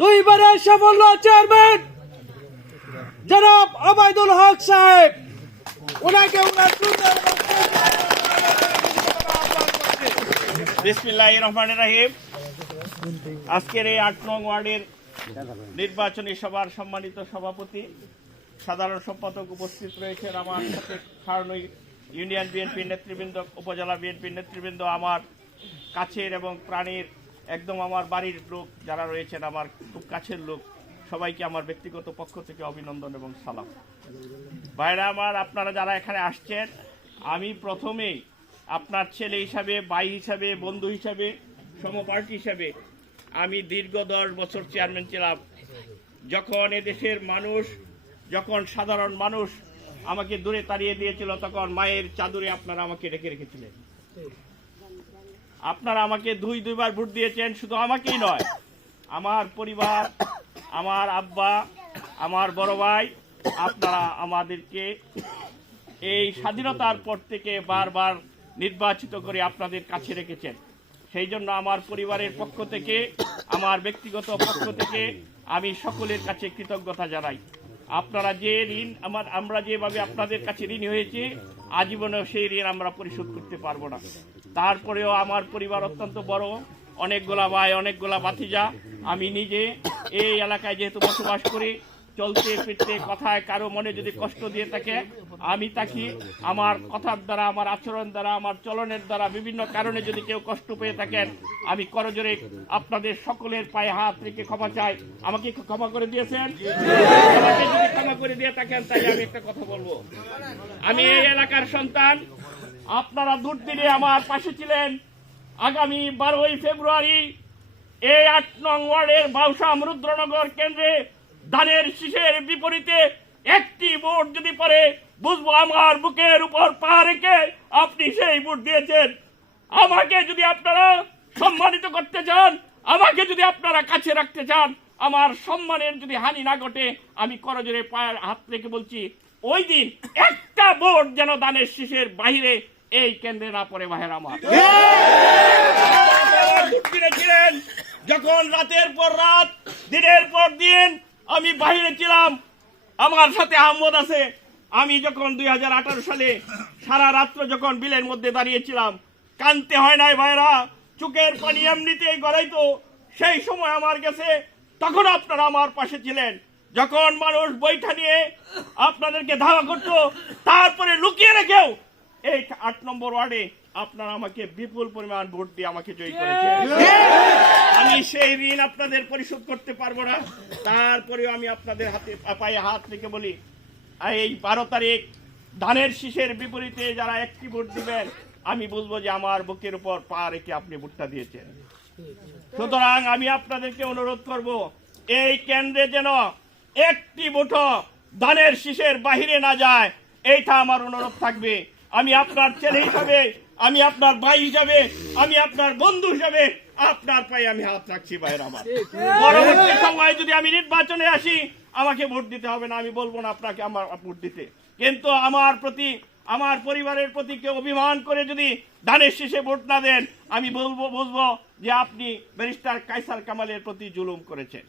দুইবারের সাফল্য চেয়ারম্যান জনাব ওবায়দুল হক সাহেব, ওনাকে বিসমিল্লাহির রহমানির রহিম। আজকের এই ৮ নং ওয়ার্ডের নির্বাচনী সভার সম্মানিত সভাপতি, সাধারণ সম্পাদক উপস্থিত রয়েছেন, আমার সাথে খারনই ইউনিয়ন বিএনপির নেতৃবৃন্দ, উপজেলা বিএনপির নেতৃবৃন্দ, আমার কাছের এবং প্রাণীর একদম আমার বাড়ির লোক যারা রয়েছেন, আমার খুব কাছের লোক, সবাইকে আমার ব্যক্তিগত পক্ষ থেকে অভিনন্দন এবং সালাম। ভাইরা আমার, আপনারা যারা এখানে আসছেন, আমি প্রথমেই আপনার ছেলে হিসাবে, ভাই হিসাবে, বন্ধু হিসাবে, সমপার্টি হিসাবে আমি দীর্ঘ 10 বছর চেয়ারম্যান ছিলাম। যখন এদেশের মানুষ, যখন সাধারণ মানুষ আমাকে দূরে তাড়িয়ে দিয়েছিল, তখন মায়ের চাদরে আপনারা আমাকে ডেকে রেখেছিলেন। আপনারা আমাকে দুইবার ভোট দিয়েছেন, শুধু আমাকেই নয়, আমার পরিবার, আমার আব্বা, আমার বড় ভাই, আপনারা আমাদেরকে এই স্বাধীনতার পর থেকে বারবার নির্বাচিত করে আপনাদের কাছে রেখেছেন। সেই জন্য আমার পরিবারের পক্ষ থেকে, আমার ব্যক্তিগত পক্ষ থেকে আমি সকলের কাছে কৃতজ্ঞতা জানাই। আপনারা যে ঋণ আমরা যেভাবে আপনাদের কাছে ঋণী হয়েছি, আজীবনেও সেই ঋণ আমরা পরিশোধ করতে পারবো না। তারপরেও আমার পরিবার অত্যন্ত বড়, অনেকগুলা ভাই, অনেকগুলা ভাতিজা। আমি নিজে এই এলাকায় যেহেতু বসবাস করি, চলতে ফিরতে কথায় কারো মনে যদি কষ্ট দিয়ে থাকে, আমি তাকে আমার কথার দ্বারা, আমার আচরণ দ্বারা, আমার চলনের দ্বারা, বিভিন্ন কারণে যদি কেউ কষ্ট পেয়ে থাকেন, আমি করজোরে আপনাদের সকলের পায়ে হাত রেখে ক্ষমা চাই। আমাকে ক্ষমা করে দিয়েছেন? আমাকে যদি ক্ষমা করে দিয়ে থাকেন, তাই আমি একটা কথা বলবো। আমি এই এলাকার সন্তান, আপনারা দুর্দিনে আমার পাশে ছিলেন। আগামী 12ই ফেব্রুয়ারি এই 8 নং ওয়ার্ডের বাউসাম রুদ্রনগর কেন্দ্রে ধানের শীষের বিপরীতে একটি ভোট যদি পড়ে, বুঝবো আমার বুকের উপর পা রেখে আপনি সেই ভোট দিয়েছেন। আমাকে যদি আপনারা সম্মানিত করতে চান, আমাকে যদি আপনারা কাছে রাখতে চান, আমার সম্মানের যদি হানি না ঘটে, আমি করজোরে পায়ের হাত রেখে বলছি, ওই দিন একটা ভোট যেন ধানের শীষের বাইরে এই কেন্দ্রে না পড়ে। ভাইয়ের আমার, ছিলেন যখন রাতের পর রাত, দিনের পর দিন আমি বাহিরে ছিলাম, আমার সাথে আহমদ আছে। আমি যখন 2018 সালে সারা রাত্র যখন বিলের মধ্যে দাঁড়িয়েছিলাম, কানতে হয় নাই ভাইরা, চোখের পানি এমনিতেই গড়াইতো। সেই সময় আমার গেছে, তখন আপনারা আমার পাশে ছিলেন। যখন মানুষ বৈঠা নিয়ে আপনাদেরকে ধাওয়া করতো, তারপরে লুকিয়ে রেখেও এই 8 নম্বর ওয়ার্ডে আপনারা আমাকে বিপুল পরিমাণ ভোট দিয়ে আমাকে জয়ী করেছেন। আমি সেই ঋণ আপনাদের পরিশোধ করতে পারবো না। তারপরেও আমি আপনাদের হাতে পায়ে হাত রেখে বলি, এই 12 তারিখ ধানের শীষের বিপরীতে যারা একটি ভোট দিবেন, আমি বুঝবো যে আমার বুকের উপর পা রেখে আপনি ভোটটা দিয়েছেন। সুতরাং আমি আপনাদেরকে অনুরোধ করব, এই কেন্দ্রে যেন একটি ভোটও ধানের শীষের বাহিরে না যায়, এইটা আমার অনুরোধ থাকবে। আমি আপনার ছেলে হিসাবে, আমি আপনার ভাই হিসাবে, আমি আপনার বন্ধু হিসাবে আপনার পায়ে আমি হাত রাখছি। ভাইয়ের আমার, পরবর্তী সময় যদি আমি নির্বাচনে আসি, আমাকে ভোট দিতে হবে না, আমি বলবো না আপনাকে আমার ভোট দিতে। কিন্তু আমার প্রতি, আমার পরিবারের প্রতি কেউ অভিমান করে যদি ধানের শীষে ভোট না দেন, আমি বুঝবো যে আপনি ব্যারিস্টার কায়সার কামালের প্রতি জুলুম করেছেন।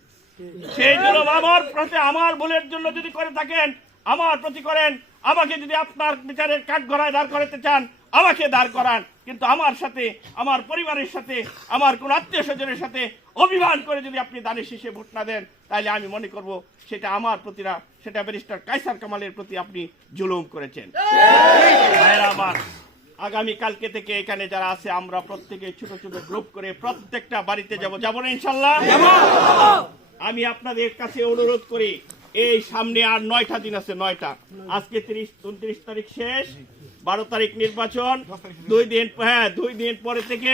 সেই জুলুম আমার প্রতি, আমার ভুলের জন্য যদি করে থাকেন, আমার প্রতি করেন। আমাকে যদি আপনার বিচারের কাঠগড়ায় দাঁড় করাতে চান, আমাকে দাঁড় করান। কিন্তু আমার সাথে, আমার পরিবারের সাথে, আমার কোন আত্মীয় স্বজনের সাথে অভিমান করে যদি আপনি ধানের শীষে ভোট না দেন, তাহলে আমি মনে করব সেটা আমার প্রতি না, সেটা ব্যারিস্টার কায়সার কামালের প্রতি আপনি জুলুম করেছেন। ভাইরা আমার, আগামী কালকে থেকে এখানে যারা আছে, আমরা প্রত্যেকে ছোট ছোট গ্রুপ করে প্রত্যেকটা বাড়িতে যাব না ইনশাল্লাহ? আমি আপনাদের কাছে অনুরোধ করি, এই সামনে আর 9টা দিন আছে, 9টা। আজকে 29 তারিখ শেষ, 12 তারিখ নির্বাচন। 2 দিন পরে থেকে,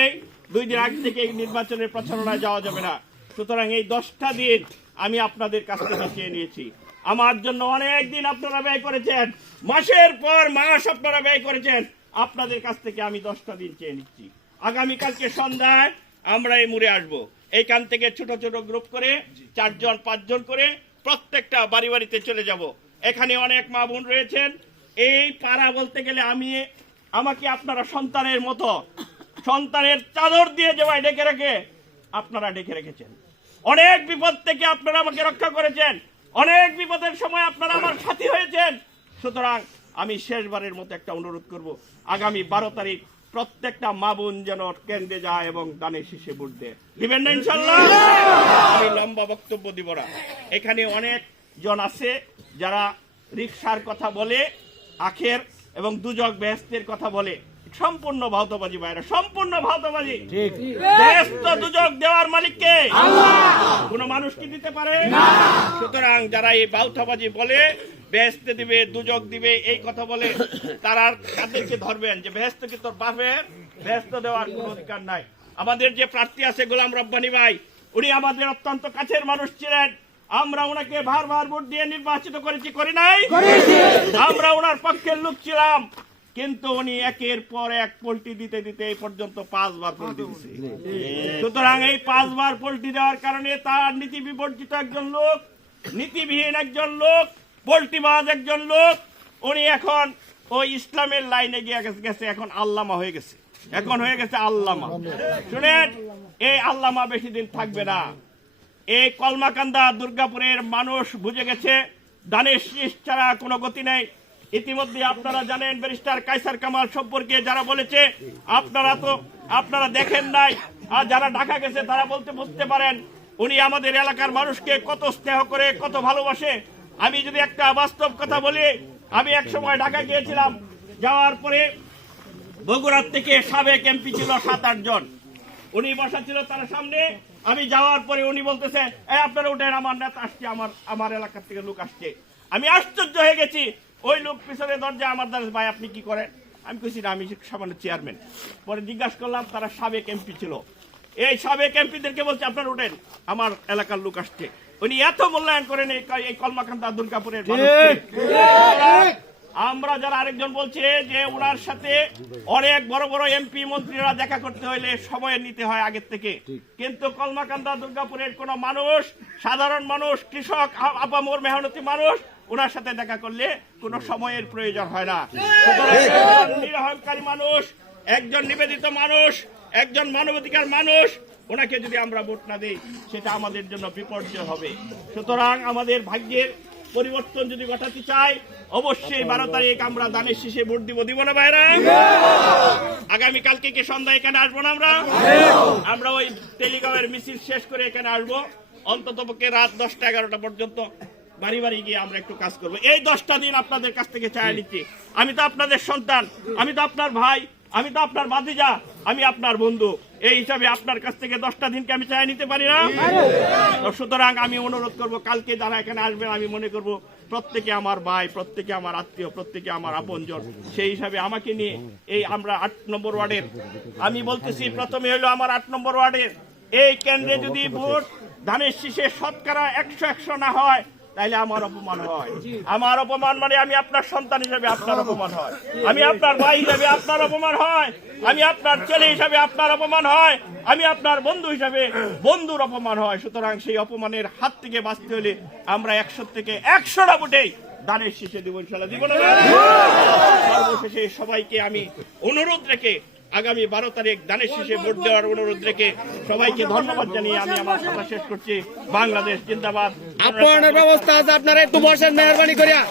2 দিন আগে থেকে নির্বাচনের প্রচারণায় যাওয়া যাবে না। সুতরাং এই 10টা দিন আমি আপনাদের কাছ থেকে চেয়ে নিয়েছি। আমার জন্য অনেক দিন আপনারা ব্যয় করেছেন, মাসের পর মাস আপনারা ব্যয় করেছেন। আপনাদের কাছ থেকে আমি 10টা দিন চেয়ে নিচ্ছি। আগামীকালকে সন্ধ্যায় আমরা এই মোড়ে আসবো। এইখান থেকে ছোট ছোট গ্রুপ করে 4 জন 5 জন করে প্রত্যেকটা বাড়ি বাড়িতে চলে যাব। এখানে অনেক মা বোন রয়েছেন। এই পাড়া বলতে গেলে আমাকে আপনারা সন্তানের মতো, সন্তানের চাদর দিয়ে যেভাবে ডেকে রেখে আপনারা ডেকে রেখেছেন। অনেক বিপদ থেকে আপনারা আমাকে রক্ষা করেছেন, অনেক বিপদের সময় আপনারা আমার সাথী হয়েছেন। সুতরাং আমি শেষবারের মতো একটা অনুরোধ করব, আগামী 12 তারিখ প্রত্যেকটা মা বোন যেন কেন্দ্রে যায় এবং দানের শীষে ভোট দেয়। দিবেন না ইনশাল্লাহ? আমি লম্বা বক্তব্য দিব না। এখানে অনেক জন আছে যারা রিকশার কথা বলে, আখের এবং দুজক বেহেশতের কথা বলে। সম্পূর্ণ ভাওতাবাজি ভাইরা, সম্পূর্ণ ভাওতাবাজি। বেহেশত দুজক দেওয়ার মালিক কে? কোন মানুষ কি দিতে পারে? সুতরাং যারা এই ভাওতাবাজি বলে বেহেশতে দিবে, দুজক দিবে, এই কথা বলে, তারা তাদেরকে ধরবেন যে বেহেশত কি তোর বাপের? বেহেশত দেওয়ার কোন অধিকার নাই। আমাদের যে প্রার্থী আছে গোলাম রব্বানী ভাই, উনি আমাদের অত্যন্ত কাছের মানুষ ছিলেন। আমরা ওনাকে বারবার ভোট দিয়ে নির্বাচিত করেছি, করি নাই? আমরা ওনার পক্ষের লোক ছিলাম, কিন্তু উনি একের পর এক পল্টি দিতে দিতে এই পর্যন্ত 5 বার পল্টি দিয়েছে। সুতরাং এই 5 বার পল্টি দেওয়ার কারণে তার নীতি বিবর্জিত একজন লোক, নীতিবিহীন একজন লোক, পল্টিবাজ একজন লোক, উনি এখন ওই ইসলামের লাইনে গিয়ে গেছে, এখন আল্লামা হয়ে গেছে, এখন হয়ে গেছে আল্লামা। শুনেন, এই আল্লামা বেশি দিন থাকবে না। এই কলমাকান্দা দুর্গাপুরের মানুষ বুঝে গেছে দানের শীষ ছাড়া কোনো গতি নেই। ইতিমধ্যে আপনারা জানেন ব্যারিস্টার কায়সার কামাল সম্পর্কে যারা বলেছে, আপনারা দেখেন নাই, আর যারা ঢাকা গেছে তারা বুঝতে পারেন উনি আমাদের এলাকার মানুষকে কত স্নেহ করে, কত ভালোবাসে। আমি যদি একটা বাস্তব কথা বলি, আমি এক সময় ঢাকা গিয়েছিলাম, যাওয়ার পরে বগুড়ার থেকে সাবেক এমপি ছিল 7-8 জন, উনি বসা ছিল তার সামনে। আমি যাওয়ার পরে উনি বলতেছে, আপনারা উঠেন, আমার নেতা আসছে, আমার এলাকার থেকে লোক আসছে। আমি আশ্চর্য হয়ে গেছি। ওই লোক পিছনে দরজা আমার দ্বারা, ভাই আপনি কি করেন? আমি কইছি না, আমি সামান্য চেয়ারম্যান। পরে জিজ্ঞাসা করলাম, তারা সাবেক এমপি ছিল। এই সাবেক এমপিদেরকে বলছে আপনারা উঠেন, আমার এলাকার লোক আসছে। উনি এত মূল্যায়ন করেন এই কলমাকান্দা দুর্গাপুরের মানুষকে। আমরা যারা আরেকজন বলছে যে ওনার সাথে অনেক বড় বড় এমপি মন্ত্রীরা দেখা করতে হইলে সময় নিতে হয় আগের থেকে, কিন্তু কলমাকান্দা দুর্গাপুরের কোন মানুষ, সাধারণ মানুষ, কৃষক, আপামর মেহনতি মানুষ, ওনার সাথে দেখা করলে কোনো সময়ের প্রয়োজন হয় না। নিরহংকারী মানুষ, একজন নিবেদিত মানুষ, একজন মানবাধিকার মানুষ, ওনাকে যদি আমরা ভোট না দিই সেটা আমাদের জন্য বিপর্যয় হবে। সুতরাং আমাদের ভাগ্যের পরিবর্তন যদি ঘটাতে চাই, অবশ্যই 12 তারিখ আমরা দানের শীষে ভোট দিব না ভাইরা? আগামীকালকে কি সন্ধ্যা এখানে আসবো না? আমরা ওই টেলিগ্রামের মিছিল শেষ করে এখানে আসবো, অন্তত পক্ষে রাত 10টা-11টা পর্যন্ত বাড়ি বাড়ি গিয়ে আমরা একটু কাজ করবো। এই 10টা দিন আপনাদের কাছ থেকে চাই নিচ্ছি। আমি তো আপনাদের সন্তান, আমি তো আপনার ভাই, আমি তো আপনার ভাতিজা, আমি আপনার বন্ধু। এই হিসাবে আপনার কাছ থেকে 10টা দিনকে আমি চাই নিতে পারি না? সুতরাং আমি অনুরোধ করব, কালকে যারা এখানে আসবেন, আমি মনে করব প্রত্যেকে আমার ভাই, প্রত্যেকে আমার আত্মীয়, প্রত্যেকে আমার আপনজন। সেই হিসাবে আমাকে নিয়ে এই আমরা 8 নম্বর ওয়ার্ডের, আমি বলতেছি প্রথমে হলো আমার 8 নম্বর ওয়ার্ডের এই কেন্দ্রে যদি ভোট ধানের শীষে শতকরা 100 না হয়, তাইলে আমার অপমান হয়। আমার অপমান মানে আমি আপনার সন্তান হিসেবে আপনার অপমান হয়, আমি আপনার ভাই হিসেবে আপনার অপমান হয়, আমি আপনার ছেলে হিসেবে আপনার অপমান হয়, আমি আপনার বন্ধু হিসেবে বন্ধুর অপমান হয়। সুতরাং সেই অপমানের হাত থেকে বাঁচতে হলে আমরা 100 থেকে 100টা ভোটেই দানের শীষে দিব, ইনশাআল্লাহ দিব না? সর্বশেষে সবাইকে আমি অনুরোধ রেখে আগামী 12 তারিখ দানের শীষে ভোট দেওয়ার অনুরোধ রেখে সবাইকে ধন্যবাদ জানিয়ে আমি আমার কথা শেষ করছি। বাংলাদেশ জিন্দাবাদ। আপনার ব্যবস্থা আছে, আপনারা একটু বসেন মেহরবানি করিয়া।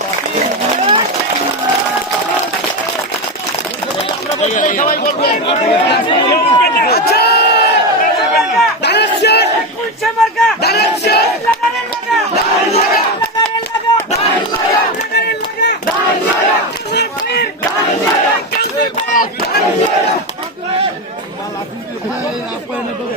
সবাই বলবেন Apoi